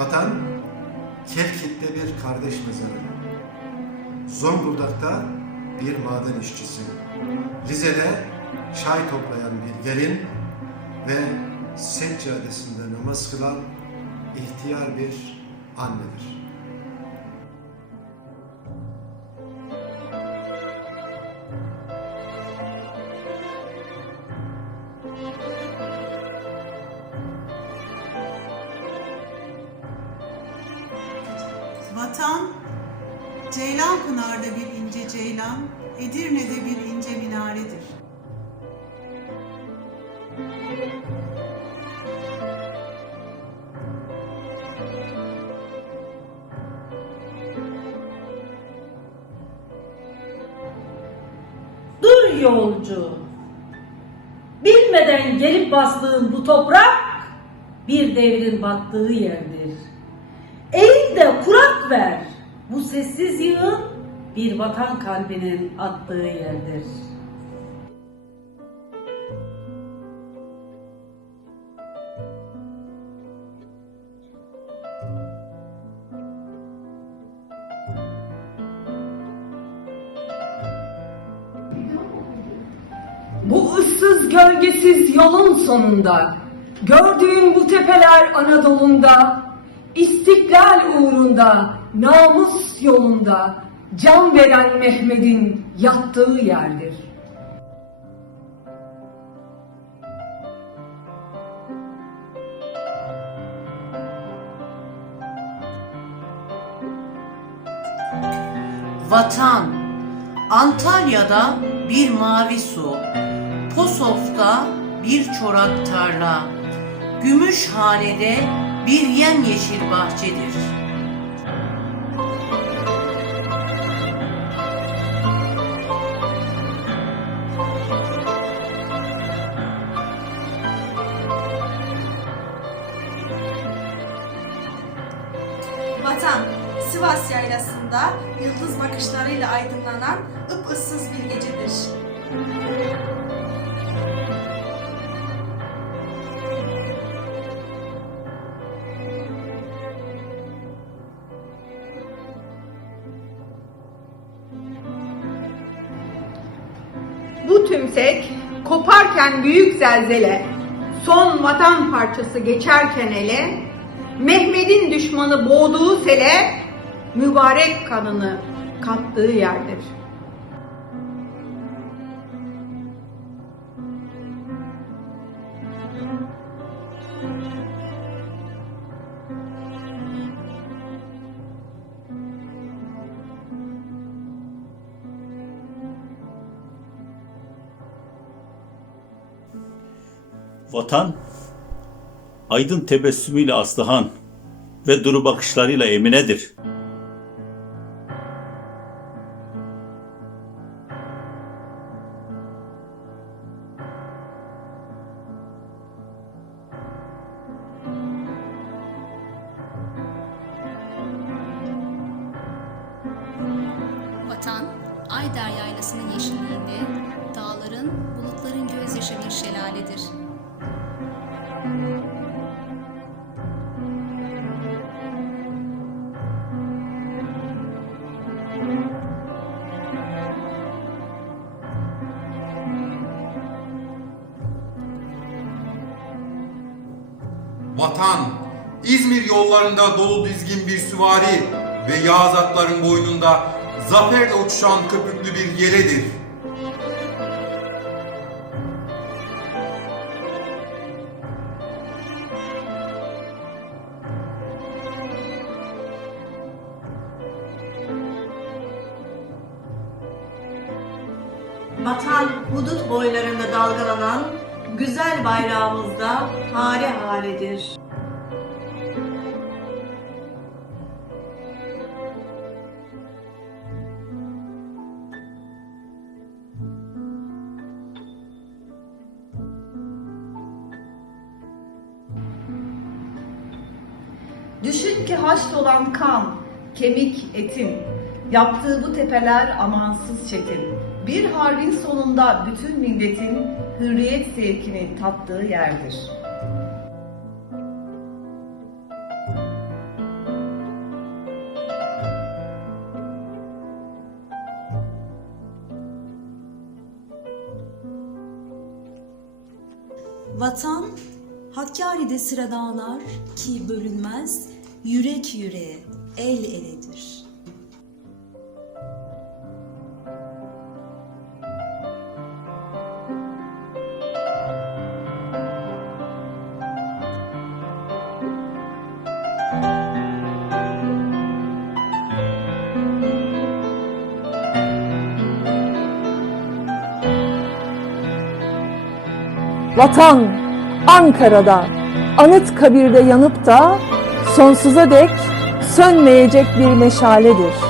Vatan, Kelkit'te bir kardeş mezarı. Zonguldak'ta bir maden işçisi. Rize'de çay toplayan bir gelin ve seccadesinde namaz kılan ihtiyar bir annedir. Vatan, Ceylanpınar'da bir ince ceylan, Edirne'de bir ince minaredir. Dur yolcu. Bilmeden gelip bastığın bu toprak bir devrin battığı yerdir. Eğil de kurak ver. Bu sessiz yığın bir vatan kalbinin attığı yerdir. Bu ıssız gölgesiz yolun sonunda, gördüğün bu tepeler Anadolu'nda, istiklal uğrunda, namus yolunda, can veren Mehmet'in yattığı yerdir. Vatan Antalya'da bir mavi su Posof'ta bir çorak tarla Gümüşhane'de bir yemyeşil bahçedir. Vatan, Sivas yaylasında yıldız bakışlarıyla aydınlanan ıpıssız bir gecedir. Tümsek koparken büyük zelzele, son vatan parçası geçerken ele, Mehmet'in düşmanı boğduğu sele, mübarek kanını kattığı yerdir. Vatan, aydın tebessümüyle Aslıhan ve duru bakışlarıyla Emine'dir. Vatan, Ayder Yaylası'nın yeşilliğinde, dağların, bulutların gözyaşı bir şelaledir. Vatan, İzmir yollarında dolu dizgin bir süvari ve yağız atların boynunda zaferle uçuşan köpüklü bir yeledir. Vatan hudut boylarında dalgalanan güzel bayrağımızda hare haredir. Düşün ki haşt olan kan, kemik, etin, Yaptığı bu tepeler amansız çetin. Bir harbin sonunda bütün milletin hürriyet zevkini tattığı yerdir. Vatan, Hakkari'de sıradağlar ki bölünmez, yürek yüreğe, el eledir.'' Vatan Ankara'da, anıt kabirde yanıp da sonsuza dek sönmeyecek bir meşaledir.